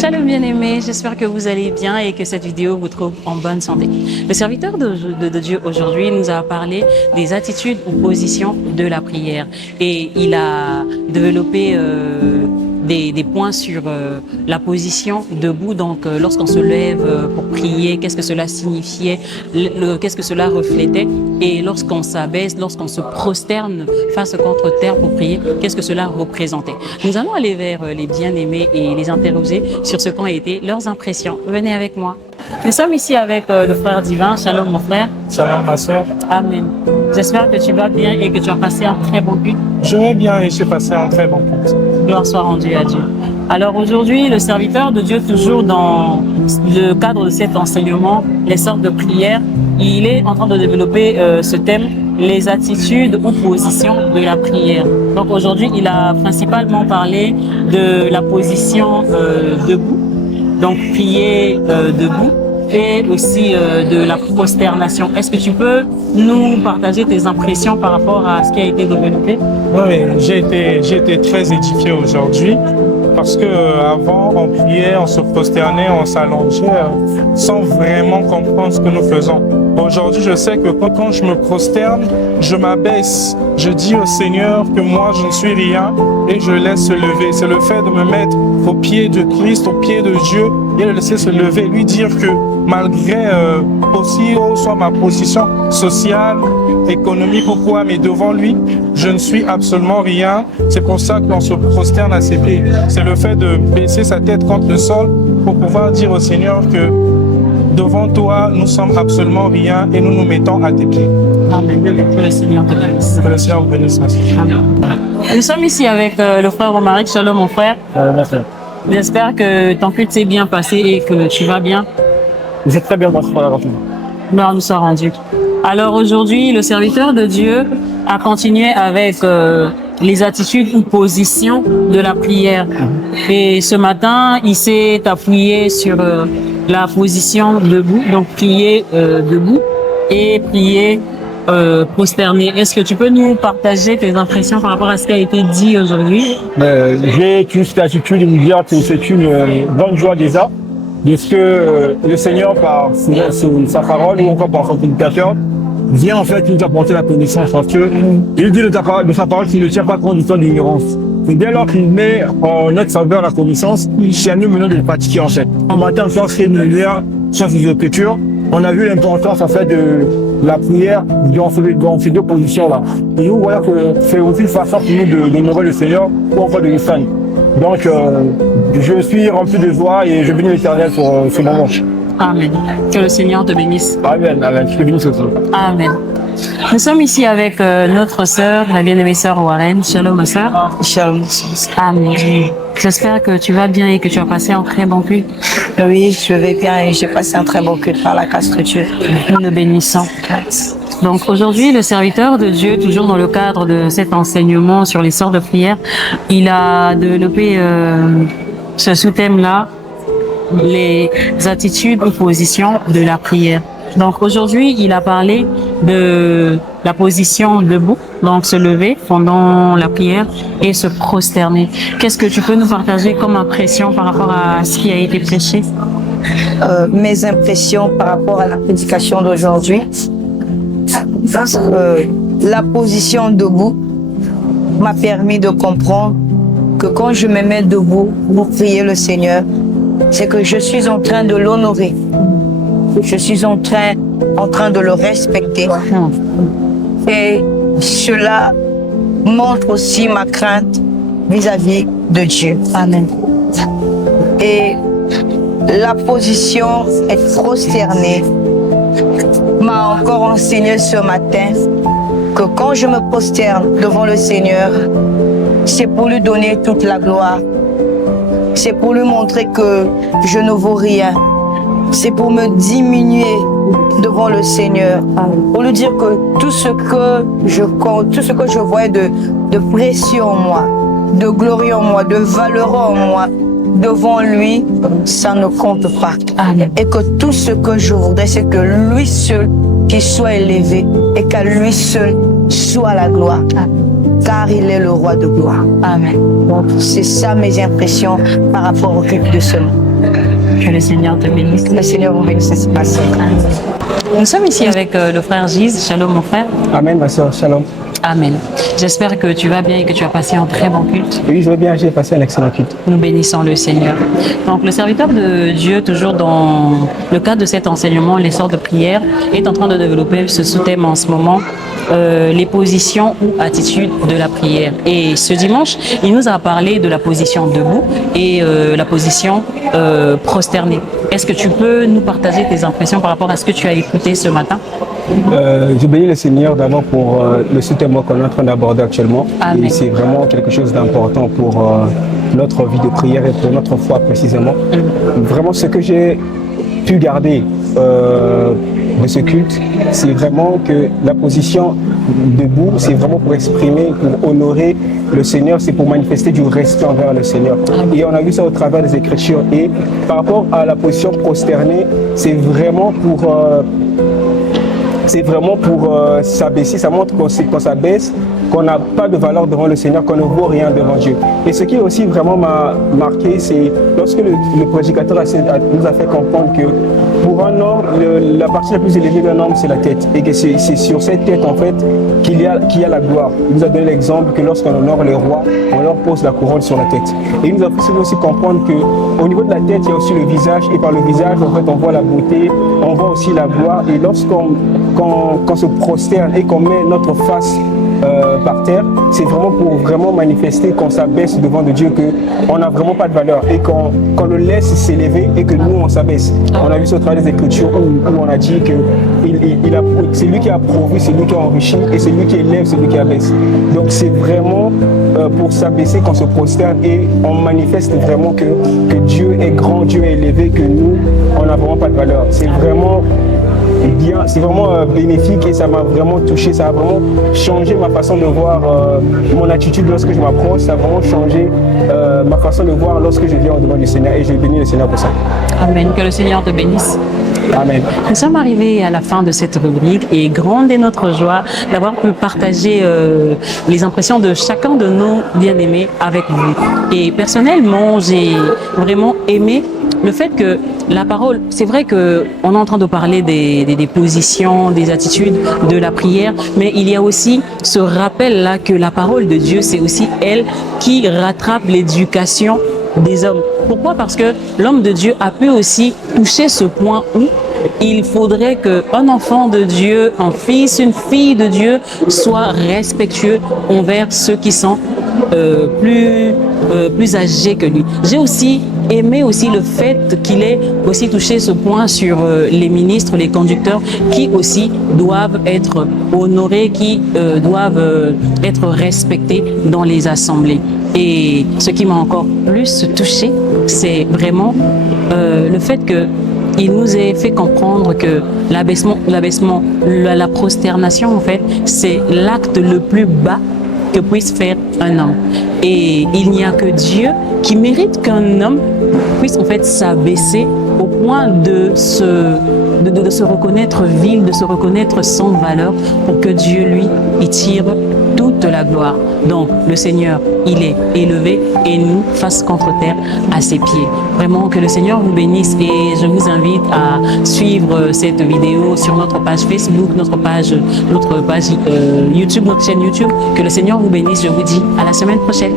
Shalom bien-aimés, j'espère que vous allez bien et que cette vidéo vous trouve en bonne santé. Le serviteur de Dieu aujourd'hui nous a parlé des attitudes ou positions de la prière et il a développé des points sur la position debout. Donc lorsqu'on se lève pour prier, qu'est-ce que cela signifiait, qu'est-ce que cela reflétait, et lorsqu'on s'abaisse, lorsqu'on se prosterne face contre terre pour prier, qu'est-ce que cela représentait. Nous allons aller vers les bien-aimés et les interroger sur ce qu'ont été leurs impressions. Venez avec moi. Nous sommes ici avec le frère divin. Shalom mon frère. Shalom ma soeur. Amen. J'espère que tu vas bien et que tu as passé un très bon culte. Je vais bien et j'ai passé un très bon culte. Gloire soit rendue à Dieu. Alors aujourd'hui, le serviteur de Dieu, toujours dans le cadre de cet enseignement, les sortes de prières, il est en train de développer ce thème, les attitudes ou positions de la prière. Donc aujourd'hui, il a principalement parlé de la position debout, donc prier debout, et aussi de la prosternation. Est-ce que tu peux nous partager tes impressions par rapport à ce qui a été développé? Oui, j'ai été très édifié aujourd'hui parce que avant on priait, on se prosternait, on s'allongeait sans vraiment comprendre ce que nous faisons. Aujourd'hui, je sais que quand je me prosterne, je m'abaisse. Je dis au Seigneur que moi, je ne suis rien et je laisse se lever. C'est le fait de me mettre au pied de Christ, au pied de Dieu et le laisser se lever. Lui dire que malgré aussi soit ma position sociale, économique ou quoi, mais devant lui, je ne suis absolument rien. C'est pour ça qu'on se prosterne à ses pieds. C'est le fait de baisser sa tête contre le sol pour pouvoir dire au Seigneur que devant toi, nous sommes absolument rien et nous nous mettons à tes pieds. Amen. Que le Seigneur te bénisse. Que le Seigneur vous bénisse. Amen. Nous sommes ici avec le frère Romaric. Shalom mon frère. Merci. J'espère que ton culte s'est bien passé et que tu vas bien. J'ai très bien passé par la rencontre. Gloire nous soit rendue. Alors aujourd'hui, le serviteur de Dieu a continué avec les attitudes ou positions de la prière. Et ce matin, il s'est appuyé sur la position debout, donc prier debout et prier prosterné. Est-ce que tu peux nous partager tes impressions par rapport à ce qui a été dit aujourd'hui? J'ai une cette attitude de me dire que c'est une bonne joie déjà, de ce que le Seigneur, par sa parole ou encore par son prédicateur, vient en fait nous apporter la connaissance, parce que il dit de sa parole qu'il ne tient pas compte du temps d'ignorance. Et dès lors qu'il met en notre faveur la connaissance, c'est à nous maintenant de le pratiquer en fait. En matin, sans séminaire, sans écriture, on a vu l'importance en fait de la prière dans ces deux positions-là. Et nous, voilà que c'est aussi une façon pour nous d'honorer le Seigneur ou encore de le faire. Donc, je suis rempli de joie et je bénis l'Éternel pour ce moment. Amen. Que le Seigneur te bénisse. Amen, amen. Je te bénis ce soir. Amen. Nous sommes ici avec notre sœur, la bien-aimée sœur Warren. Shalom ma sœur. Shalom. Amen. J'espère que tu vas bien et que tu as passé un très bon culte. Oui, je vais bien et j'ai passé un très bon culte par la grâce de Dieu. Nous le bénissons. Donc aujourd'hui, le serviteur de Dieu, toujours dans le cadre de cet enseignement sur les sortes de prière, il a développé ce sous-thème-là, les attitudes ou positions de la prière. Donc aujourd'hui, il a parlé de la position debout, donc se lever pendant la prière et se prosterner. Qu'est-ce que tu peux nous partager comme impression par rapport à ce qui a été prêché? Mes impressions par rapport à la prédication d'aujourd'hui. La position debout m'a permis de comprendre que quand je me mets debout pour prier le Seigneur, c'est que je suis en train de l'honorer. Je suis en train de le respecter. Et cela montre aussi ma crainte vis-à-vis de Dieu. Amen. Et la position est prosternée m'a encore enseigné ce matin que quand je me prosterne devant le Seigneur, c'est pour lui donner toute la gloire. C'est pour lui montrer que je ne vaux rien. C'est pour me diminuer devant le Seigneur. Pour lui dire que tout ce que je voyais de précieux en moi, de glorieux en moi, de valeureux en moi, devant lui, ça ne compte pas. Amen. Et que tout ce que je voudrais, c'est que lui seul qui soit élevé et qu'à lui seul soit la gloire. Car il est le roi de gloire. Amen. Donc, c'est ça mes impressions par rapport au culte de ce monde. Que le Seigneur te bénisse. Le Seigneur vous bénisse. Merci. Nous sommes ici avec le frère Gise. Shalom mon frère. Amen, ma soeur, shalom. Amen. J'espère que tu vas bien et que tu as passé un très bon culte. Oui, je vais bien, j'ai passé un excellent culte. Nous bénissons le Seigneur. Donc, le serviteur de Dieu, toujours dans le cadre de cet enseignement, l'essor de prière, est en train de développer ce sous-thème en ce moment, les positions ou attitudes de la prière. Et ce dimanche, il nous a parlé de la position debout et la position prosternée. Est-ce que tu peux nous partager tes impressions par rapport à ce que tu as écouté ce matin? Je bénis le Seigneur d'abord pour le soutien qu'on est en train d'aborder actuellement. Amen. Et c'est vraiment quelque chose d'important pour notre vie de prière et pour notre foi précisément. Vraiment, ce que j'ai pu garder de ce culte, c'est vraiment que la position debout, c'est vraiment pour exprimer, pour honorer le Seigneur, c'est pour manifester du respect envers le Seigneur. Et on a vu ça au travers des Écritures. Et par rapport à la position prosternée, c'est vraiment pour s'abaisser, ça montre qu'on s'abaisse, qu'on n'a pas de valeur devant le Seigneur, qu'on ne vaut rien devant Dieu. Et ce qui aussi vraiment m'a marqué, c'est lorsque le prédicateur nous a fait comprendre que pour un homme, la partie la plus élevée d'un homme, c'est la tête. Et que c'est sur cette tête, en fait, qu'il y a la gloire. Il nous a donné l'exemple que lorsqu'on honore les rois, on leur pose la couronne sur la tête. Et il nous a fait aussi comprendre qu'au niveau de la tête, il y a aussi le visage. Et par le visage, en fait, on voit la beauté, on voit aussi la gloire. Et lorsqu'on se prosterne et qu'on met notre face par terre, c'est vraiment pour vraiment manifester qu'on s'abaisse devant de Dieu, qu'on n'a vraiment pas de valeur et qu'on le laisse s'élever et que nous on s'abaisse. On a vu ça au travers des Écritures où on a dit que c'est lui qui a pourvu, c'est lui qui a enrichi et c'est lui qui élève, c'est lui qui abaisse. Donc c'est vraiment pour s'abaisser qu'on se prosterne et on manifeste vraiment que Dieu est grand, Dieu est élevé, que nous on n'a vraiment pas de valeur. C'est vraiment bien, c'est vraiment bénéfique et ça m'a vraiment touché, ça a vraiment changé ma façon de voir mon attitude lorsque je m'approche, ça a vraiment changé ma façon de voir lorsque je viens au devant du Seigneur et je bénis le Seigneur pour ça. Amen. Que le Seigneur te bénisse. Amen. Nous sommes arrivés à la fin de cette rubrique et grande est notre joie d'avoir pu partager les impressions de chacun de nos bien-aimés avec vous. Et personnellement, j'ai vraiment aimé le fait que la parole, c'est vrai qu'on est en train de parler des positions, des attitudes de la prière, mais il y a aussi ce rappel-là que la parole de Dieu, c'est aussi elle qui rattrape l'éducation des hommes. Pourquoi? Parce que l'homme de Dieu a pu aussi toucher ce point où il faudrait qu'un enfant de Dieu, un fils, une fille de Dieu soit respectueux envers ceux qui sont plus âgés que lui. J'ai aussi aimé aussi le fait qu'il ait aussi touché ce point sur les ministres, les conducteurs qui aussi doivent être honorés, qui doivent être respectés dans les assemblées. Et ce qui m'a encore plus touché, c'est vraiment le fait qu'il nous ait fait comprendre que l'abaissement, la prosternation en fait, c'est l'acte le plus bas que puisse faire un homme. Et il n'y a que Dieu qui mérite qu'un homme puisse en fait s'abaisser au point de se reconnaître vil, de se reconnaître sans valeur pour que Dieu lui y tire toute la gloire. Donc le Seigneur, il est élevé et nous face contre terre à ses pieds. Vraiment que le Seigneur vous bénisse et je vous invite à suivre cette vidéo sur notre page Facebook, notre page YouTube, notre chaîne YouTube. Que le Seigneur vous bénisse. Je vous dis à la semaine prochaine.